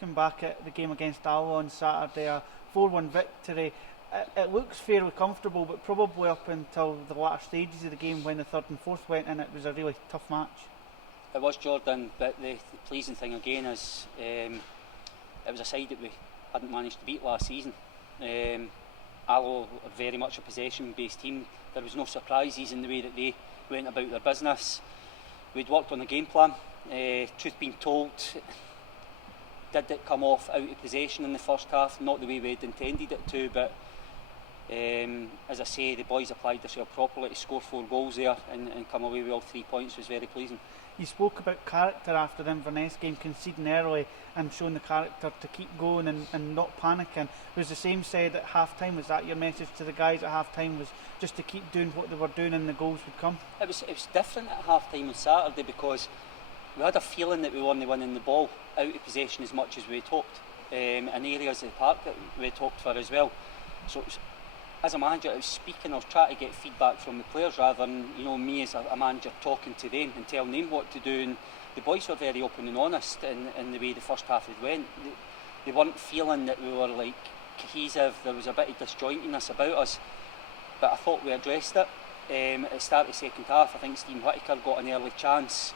looking back at the game against Alloa on Saturday, a 4-1 victory, it looks fairly comfortable, but probably up until the latter stages of the game when the third and fourth went in, it was a really tough match. It was, Jordan, but the pleasing thing again is it was a side that we hadn't managed to beat last season. Alloa are very much a possession-based team. There was no surprises in the way that they went about their business. We'd worked on a game plan. Truth being told, did it come off out of possession in the first half? Not the way we'd intended it to, but as I say, the boys applied themselves properly to score 4 goals there and come away with all 3 points. Was very pleasing. You spoke about character after the Inverness game, conceding early and showing the character to keep going and not panicking. Was the same said at half time? Was that your message to the guys at half time, was just to keep doing what they were doing and the goals would come? It was different at half time on Saturday because we had a feeling that we weren't winning the ball out of possession as much as we had hoped, in areas of the park that we had hoped for as well. So it was, as a manager, I was speaking, I was trying to get feedback from the players rather than me as a manager talking to them and telling them what to do. And the boys were very open and honest in the way the first half had went. They weren't feeling that we were like cohesive. There was a bit of disjointiness about us, but I thought we addressed it. At the start of the second half, I think Stevie got an early chance.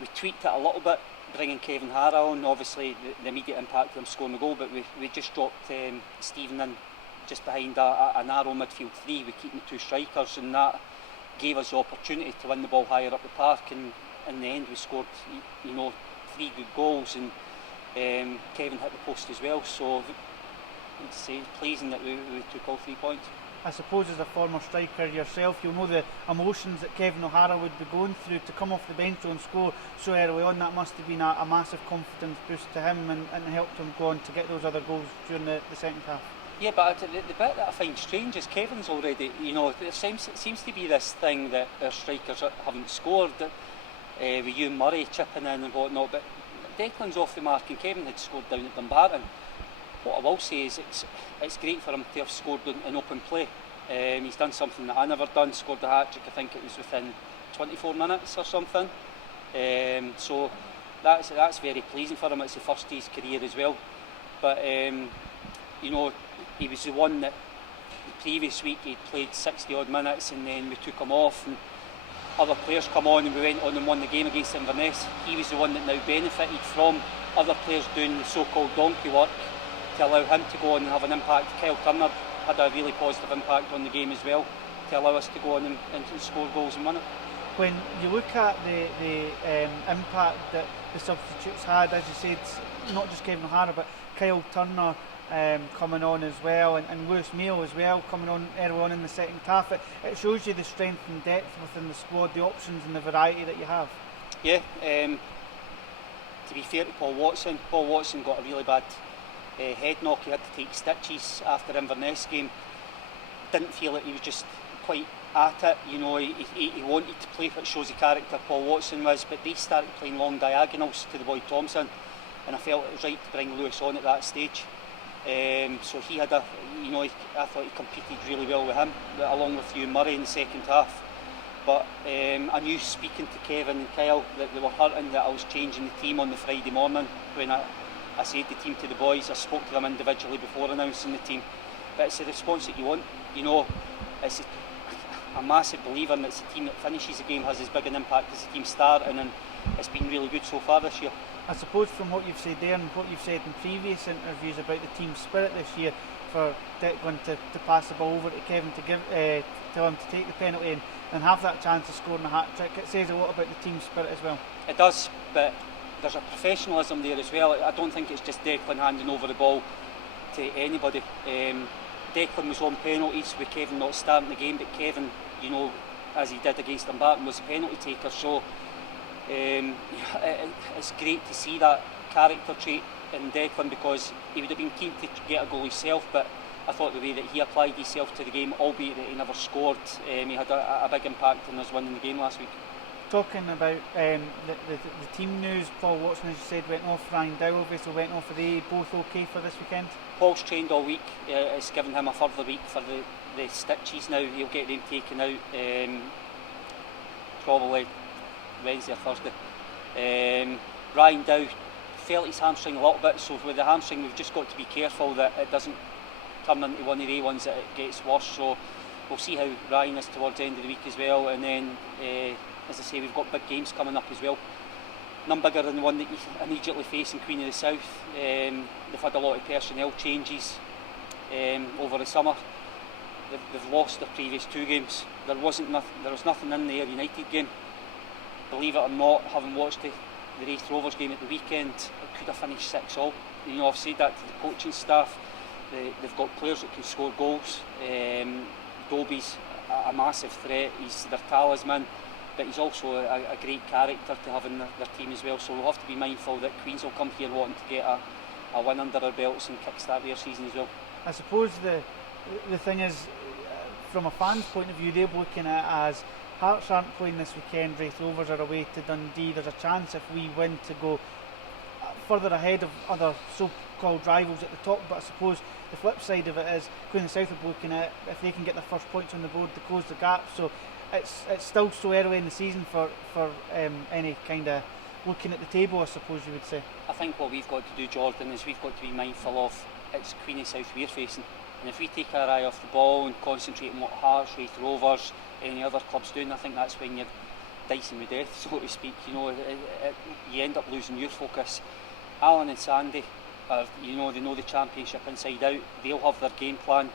We tweaked it a little bit, bringing Kevin Hara on. Obviously the immediate impact of him scoring the goal, but we just dropped Stephen in just behind a narrow midfield three. We keep the 2 strikers, and that gave us the opportunity to win the ball higher up the park, and in the end we scored 3 good goals, and Kevin hit the post as well, so it's pleasing that we took all 3 points. I suppose as a former striker yourself, you'll know the emotions that Kevin O'Hara would be going through. To come off the bench and score so early on, that must have been a massive confidence boost to him and helped him go on to get those other goals during the second half. Yeah, but the bit that I find strange is Kevin's already, there seems to be this thing that our strikers haven't scored, with Ewan Murray chipping in and whatnot, but Declan's off the mark and Kevin had scored down at Dumbarton. What I will say is it's great for him to have scored in open play. He's done something that I never done, scored a hat-trick, I think it was within 24 minutes or something. So that's very pleasing for him. It's the first of his career as well. But he was the one that the previous week he'd played 60 odd minutes and then we took him off and other players come on and we went on and won the game against Inverness. He was the one that now benefited from other players doing the so-called donkey work to allow him to go on and have an impact. Kyle Turner had a really positive impact on the game as well to allow us to go on and score goals and win it. When you look at the impact that the substitutes had, as you said, not just Kevin O'Hara but Kyle Turner coming on as well, and Lewis Mayo as well coming on early on in the second half, it shows you the strength and depth within the squad, the options and the variety that you have. Yeah, to be fair to Paul Watson got a really bad head knock. He had to take stitches after Inverness game. Didn't feel that he was just quite at it. He wanted to play, which shows the character Paul Watson was, but they started playing long diagonals to the boy Thompson, and I felt it was right to bring Lewis on at that stage. So he had I thought he competed really well with him, along with Ewan Murray in the second half. But I knew, speaking to Kevin and Kyle, that they were hurting that I was changing the team on the Friday morning when I said the team to the boys. I spoke to them individually before announcing the team. But it's the response that you want. It's a massive believer in it's the team that finishes the game has as big an impact as the team starting, and it's been really good so far this year. I suppose from what you've said there and what you've said in previous interviews about the team spirit this year, for Declan to pass the ball over to Kevin to tell him to take the penalty and have that chance of scoring a hat-trick, it says a lot about the team spirit as well. It does, but there's a professionalism there as well. I don't think it's just Declan handing over the ball to anybody. Declan was on penalties with Kevin not starting the game, but Kevin, as he did against Dumbarton, was a penalty taker, so it's great to see that character trait in Declan, because he would have been keen to get a goal himself, but I thought the way that he applied himself to the game, albeit that he never scored, he had a big impact on us winning the game last week. Talking about the team news, Paul Watson, as you said, went off. Ryan Dow obviously went off. Are they both okay for this weekend? Paul's trained all week. It's given him a further week for the stitches now. He'll get them taken out probably Wednesday or Thursday. Ryan Dow felt his hamstring a little bit, so with the hamstring we've just got to be careful that it doesn't turn into one of the ones that it gets worse. So we'll see how Ryan is towards the end of the week as well, and then as I say, we've got big games coming up as well. None bigger than the one that you immediately face in Queen of the South. They've had a lot of personnel changes over the summer. They've lost their previous 2 games. There was nothing in the Ayr United game. Believe it or not, having watched the Raith Rovers game at the weekend, it could have finished 6-all. You know, I've said that to the coaching staff. They've got players that can score goals. Dobie's a massive threat. He's their talisman, but he's also a great character to have in their team as well. So we'll have to be mindful that Queens will come here wanting to get a win under their belts and kickstart their season as well. I suppose the thing is, from a fan's point of view, they're looking at it as Hearts aren't playing this weekend, Raith Rovers are away to Dundee. There's a chance if we win to go further ahead of other so-called rivals at the top, but I suppose the flip side of it is Queen of the South are looking at if they can get their first points on the board to close the gap. So it's still so early in the season for any kind of looking at the table, I suppose you would say. I think what we've got to do, Jordan, is we've got to be mindful of it's Queen of the South we're facing, and if we take our eye off the ball and concentrate on what Hearts, Raith Rovers, any other clubs doing, I think that's when you're dicing with death, so to speak. You know, you end up losing your focus. Alan and Sandy, they know the championship inside out. They'll have their game plan.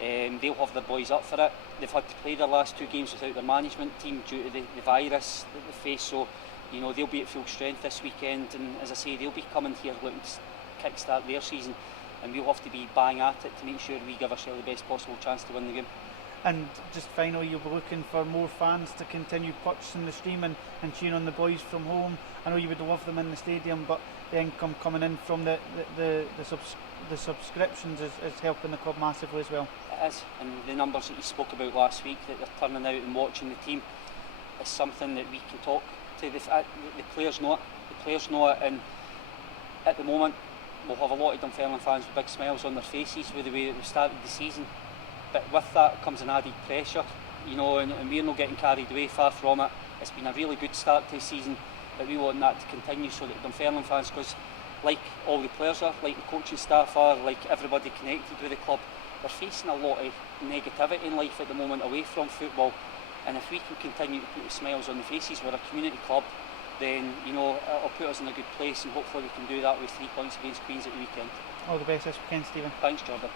They'll have their boys up for it. They've had to play their last 2 games without their management team due to the virus that they face. So, you know, they'll be at full strength this weekend. And as I say, they'll be coming here looking to kickstart their season. And we'll have to be bang at it to make sure we give ourselves the best possible chance to win the game. And just finally, you'll be looking for more fans to continue purchasing the stream and cheering on the boys from home. I know you would love them in the stadium, but the income coming in from the subscriptions is helping the club massively as well. It is, and the numbers that you spoke about last week that they're turning out and watching the team is something that we can talk to. The players know it. The players know it, and at the moment we'll have a lot of Dunfermline fans with big smiles on their faces with the way that we started the season. But with that comes an added pressure, you know, and we're not getting carried away, far from it. It's been a really good start to the season, but we want that to continue so that Dunfermline fans, because like all the players are, like the coaching staff are, like everybody connected with the club, they're facing a lot of negativity in life at the moment away from football. And if we can continue to put smiles on the faces, we're a community club, then, you know, it'll put us in a good place, and hopefully we can do that with 3 points against Queens at the weekend. All the best this weekend, Stephen. Thanks, Jordan.